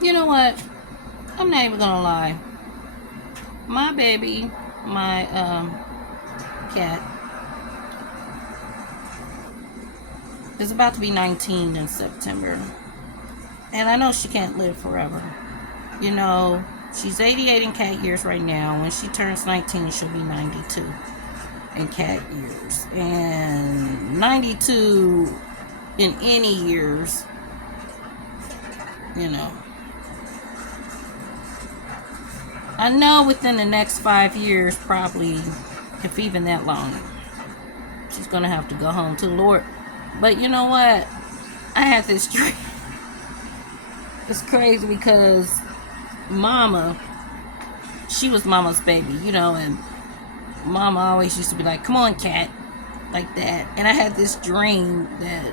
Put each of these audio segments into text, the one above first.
You know what? I'm not even gonna lie. My baby, my cat, is about to be 19 in September. And I know she can't live forever. You know, she's 88 in cat years right now. When she turns 19, she'll be 92 in cat years. And 92 in any years, you know. I know within the next 5 years, probably, if even that long, she's going to have to go home to the Lord. But you know what? I had this dream. It's crazy because Mama, she was Mama's baby, you know, and Mama always used to be like, come on, cat, like that. And I had this dream that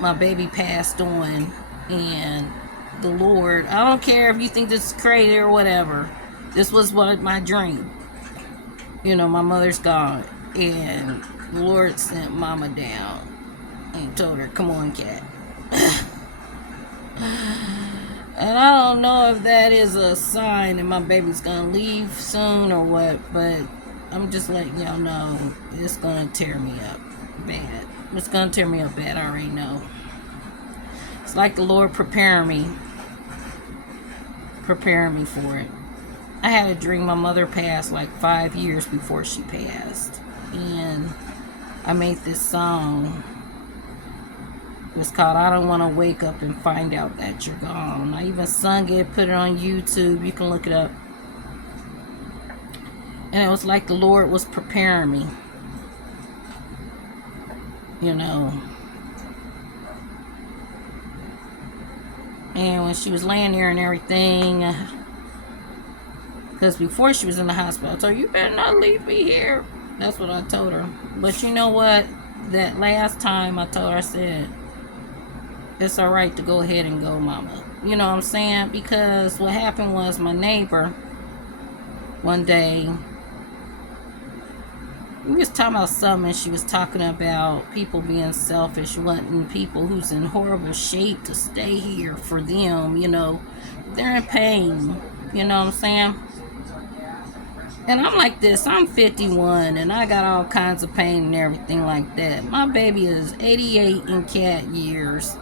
my baby passed on, and the Lord, I don't care if you think this is crazy or whatever, this was what my dream. You know, my mother's gone, and the Lord sent Mama down and told her, come on, cat. And I don't know if that is a sign that my baby's gonna leave soon or what, but I'm just letting y'all know it's gonna tear me up bad. It's gonna tear me up bad, I already know. It's like the Lord preparing me for it. I had a dream my mother passed like 5 years before she passed, and I made this song. It's called I Don't Want to Wake Up and Find Out That You're Gone. I even sung it, put it on YouTube. You can look it up. And it was like the Lord was preparing me. You know. And when she was laying there and everything, because before she was in the hospital, I told her, you better not leave me here. That's what I told her. But you know what? That last time I told her, I said, it's all right to go ahead and go, Mama. You know what I'm saying? Because what happened was my neighbor, one day, we was talking about something, and she was talking about people being selfish, wanting people who's in horrible shape to stay here for them, you know. They're in pain, you know what I'm saying? And I'm like this, I'm 51, and I got all kinds of pain and everything like that. My baby is 88 in cat years.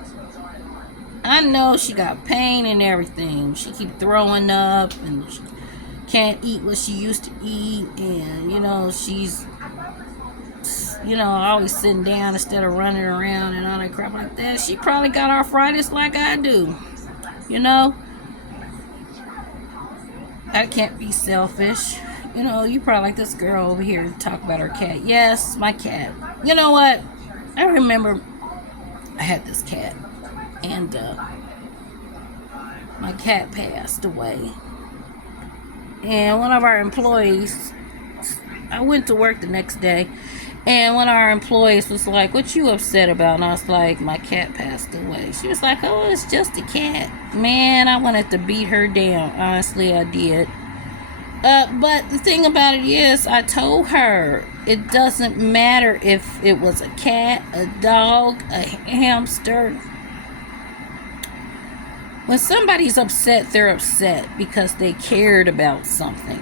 I know she got pain and everything. She keep throwing up, and she can't eat what she used to eat, and you know, she's, you know, always sitting down instead of running around and all that crap like that. She probably got arthritis like I do, you know. I can't be selfish. You know, you probably like this girl over here to talk about her cat. Yes, my cat. You know what? I remember I had this cat, and my cat passed away. And one of our employees, I went to work the next day, and one of our employees was like, what you upset about? And I was like, my cat passed away. She was like, oh, it's just a cat. Man, I wanted to beat her down. Honestly, I did. But the thing about it is, I told her, it doesn't matter if it was a cat, a dog, a hamster. When somebody's upset, they're upset because they cared about something.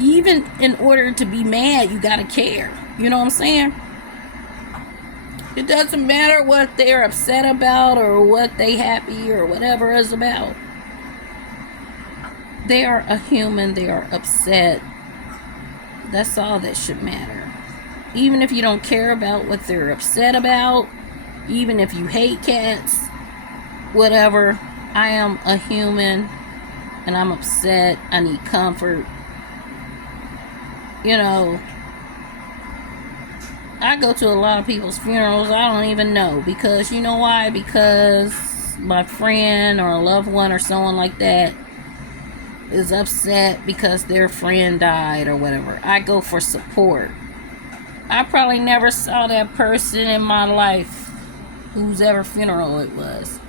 Even in order to be mad, you gotta care. You know what I'm saying? It doesn't matter what they're upset about or what they happy or whatever is about. They are a human. They are upset. That's all that should matter. Even if you don't care about what they're upset about, even if you hate cats, whatever, I am a human and I'm upset. I need comfort. You know, I go to a lot of people's funerals I don't even know, because you know why? Because my friend or a loved one or someone like that is upset because their friend died or whatever. I go for support. I probably never saw that person in my life, whose ever funeral it was,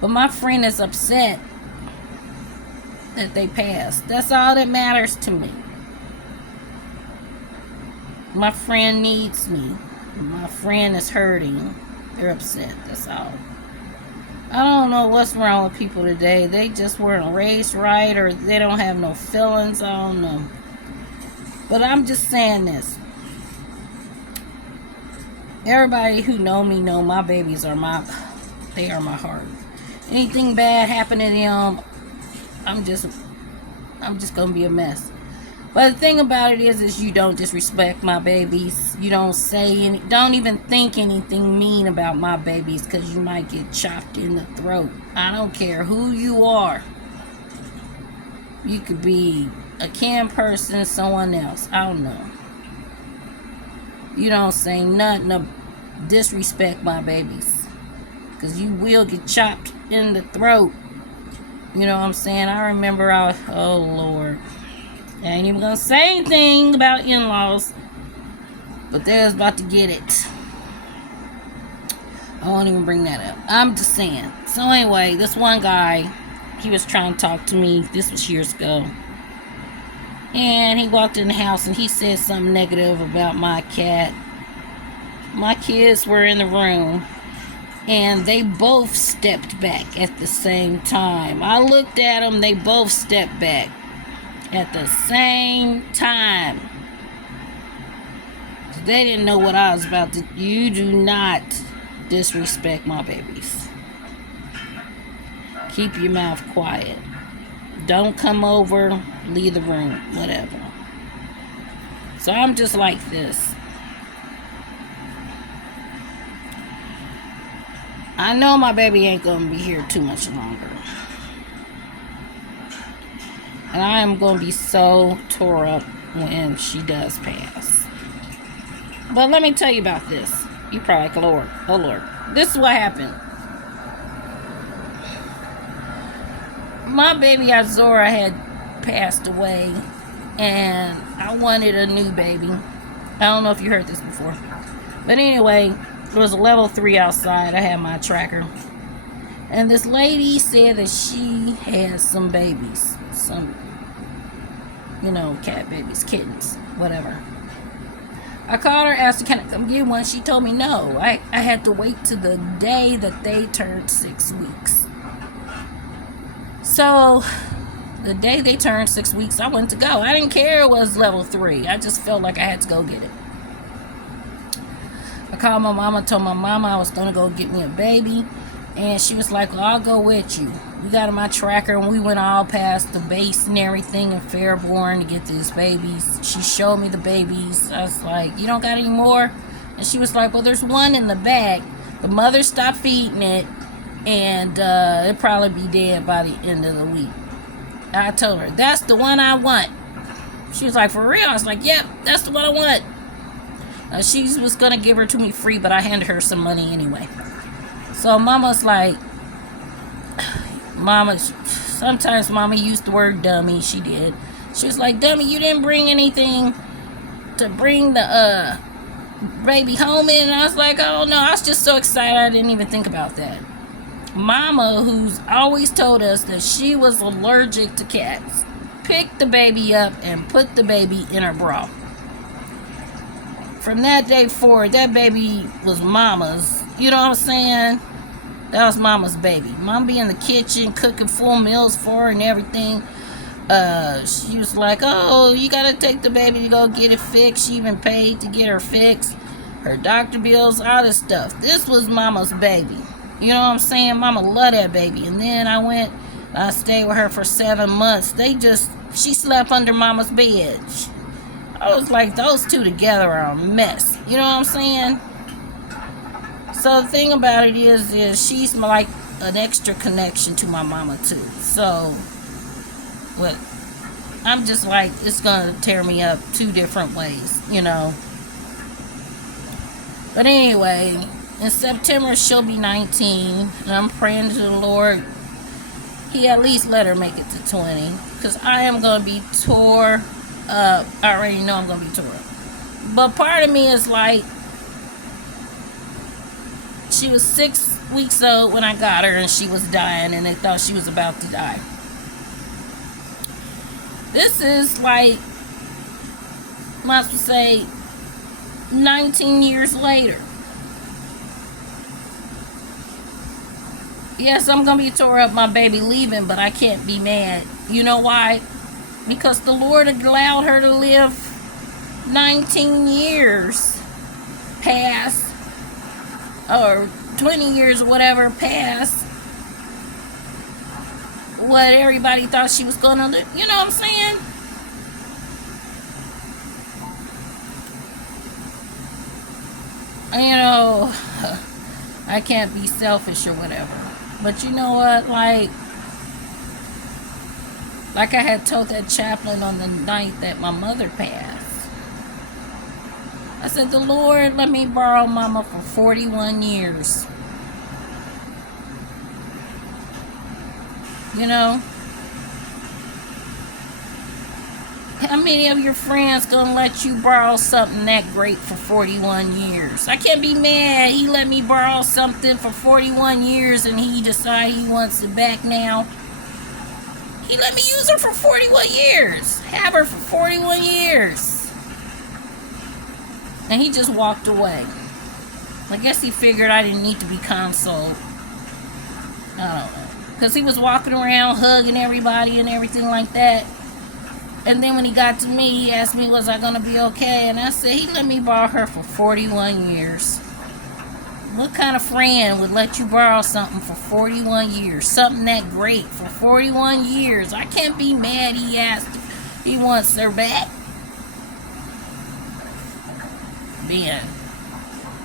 but my friend is upset that they passed. That's all that matters to me. My friend needs me. My friend is hurting. They're upset. That's all. I don't know what's wrong with people today. They just weren't raised right, or they don't have no feelings. I don't know. But I'm just saying this. Everybody who know me know my babies are they are my heart. Anything bad happen to them, I'm just gonna be a mess. But the thing about it is you don't disrespect my babies. You don't don't even think anything mean about my babies, because you might get chopped in the throat. I don't care who you are. You could be a Kim person, someone else. I don't know. You don't say nothing to disrespect my babies, because you will get chopped in the throat. You know what I'm saying? I remember oh Lord. I ain't even gonna say anything about in-laws, but they was about to get it. I won't even bring that up. I'm just saying. So anyway, this one guy, he was trying to talk to me. This was years ago. And he walked in the house and he said something negative about my cat. My kids were in the room and they both stepped back at the same time. I looked at them, they both stepped back at the same time. They didn't know what I was about to. You do not disrespect my babies. Keep your mouth quiet. Don't come over, leave the room, whatever. So I'm just like this. I know my baby ain't gonna be here too much longer. And I am going to be so tore up when she does pass. But let me tell you about this. You probably like, Lord, oh Lord. This is what happened. My baby Azora had passed away, and I wanted a new baby. I don't know if you heard this before. But anyway, there was a level 3 outside. I had my tracker. And this lady said that she has some babies. Some, cat babies, kittens, whatever. I called her, asked her, can I come get one? She told me no. I had to wait to the day that they turned 6 weeks. So, the day they turned 6 weeks, I went to go. I didn't care it was level 3. I just felt like I had to go get it. I called my mama, told my mama I was going to go get me a baby. And she was like, well, I'll go with you. We got in my tracker and we went all past the base and everything in Fairborn to get these babies. She showed me the babies. I was like, you don't got any more? And she was like, well, there's one in the back. The mother stopped feeding it, and it'll probably be dead by the end of the week. I told her, that's the one I want. She was like, for real? I was like, yep, that's the one I want. She was going to give her to me free, but I handed her some money anyway. So mama's like, sometimes mama used the word dummy. She did. She was like, dummy, you didn't bring anything to bring the baby home in. And I was like, oh no, I was just so excited I didn't even think about that. Mama, who's always told us that she was allergic to cats, picked the baby up and put the baby in her bra. From that day forward, that baby was mama's. You know what I'm saying? That was mama's baby. Mom be in the kitchen cooking full meals for her and everything. She was like, oh, you gotta take the baby to go get it fixed. She even paid to get her fixed. Her doctor bills, all this stuff. This was mama's baby. You know what I'm saying? Mama loved that baby. And then I stayed with her for 7 months. She slept under mama's bed. I was like, those two together are a mess. You know what I'm saying? So the thing about it is she's like an extra connection to my mama too. So, I'm just like, it's gonna tear me up 2 different ways, But anyway, in September she'll be 19, and I'm praying to the Lord He at least let her make it to 20, because I am gonna be tore up. I already know I'm gonna be tore up. But part of me is like, she was 6 weeks old when I got her, and she was dying, and they thought she was about to die. This is like, I must say, 19 years later. Yes, I'm gonna be tore up my baby leaving, but I can't be mad. You know why? Because the Lord allowed her to live 19 years past, or 20 years or whatever past what everybody thought she was gonna live. You know what I'm saying? You know, I can't be selfish or whatever. But you know what? Like I had told that chaplain on the night that my mother passed. I said, the Lord let me borrow Mama for 41 years. You know? How many of your friends gonna let you borrow something that great for 41 years? I can't be mad. He let me borrow something for 41 years and he decided he wants it back now. He let me use her for 41 years. Have her for 41 years. And he just walked away. I guess he figured I didn't need to be consoled. I don't know. Because he was walking around hugging everybody and everything like that. And then when he got to me, he asked me, was I going to be okay? And I said, he let me borrow her for 41 years. What kind of friend would let you borrow something for 41 years? Something that great for 41 years. I can't be mad he asked if he wants her back. Man,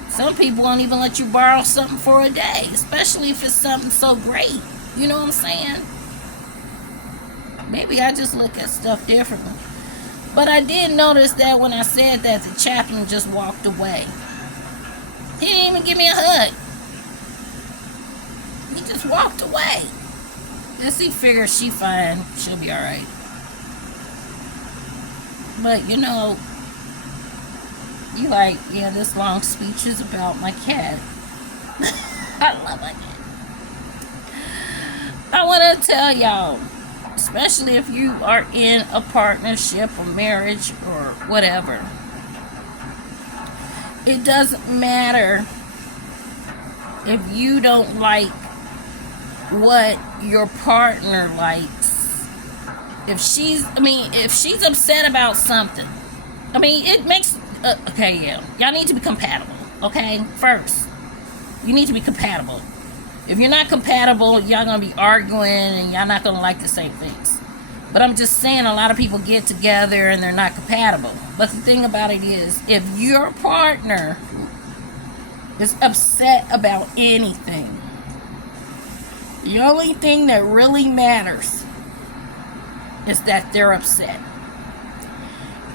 some people won't even let you borrow something for a day, especially if it's something so great. You know what I'm saying? Maybe I just look at stuff differently. But I did notice that when I said that, the chaplain just walked away. He didn't even give me a hug. He just walked away. Guess he figures she fine. She'll be alright. But you know, you like, yeah, this long speech is about my cat. I love my cat. I want to tell y'all, especially if you are in a partnership or marriage or whatever, it doesn't matter if you don't like what your partner likes. If she's upset about something, it makes, okay, yeah, y'all need to be compatible, okay? First, you need to be compatible. If you're not compatible, y'all gonna be arguing and y'all not gonna like the same things. But I'm just saying, a lot of people get together and they're not compatible. But the thing about it is, if your partner is upset about anything, the only thing that really matters is that they're upset.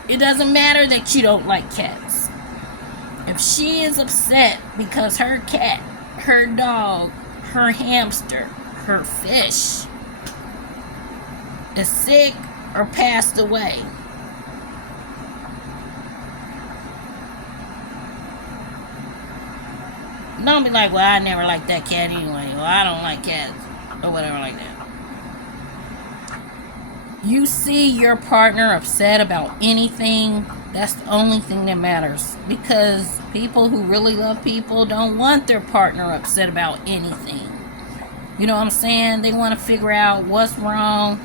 It doesn't matter that you don't like cats. If she is upset because her cat, her dog, her hamster, her fish is sick or passed away, don't be like, well, I never liked that cat anyway, or I don't like cats, or whatever like that. You see your partner upset about anything, that's the only thing that matters. Because people who really love people don't want their partner upset about anything. You know what I'm saying? They want to figure out what's wrong.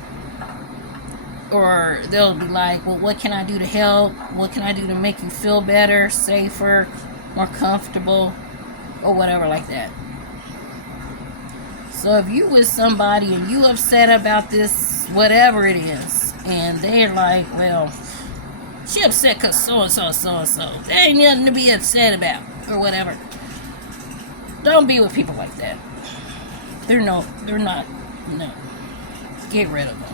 Or they'll be like, well, what can I do to help? What can I do to make you feel better, safer, more comfortable, or whatever like that. So if you with somebody and you upset about this, whatever it is, and they're like, well, she upset because so-and-so, so-and-so. There ain't nothing to be upset about, or whatever. Don't be with people like that. They're not, no. Get rid of them.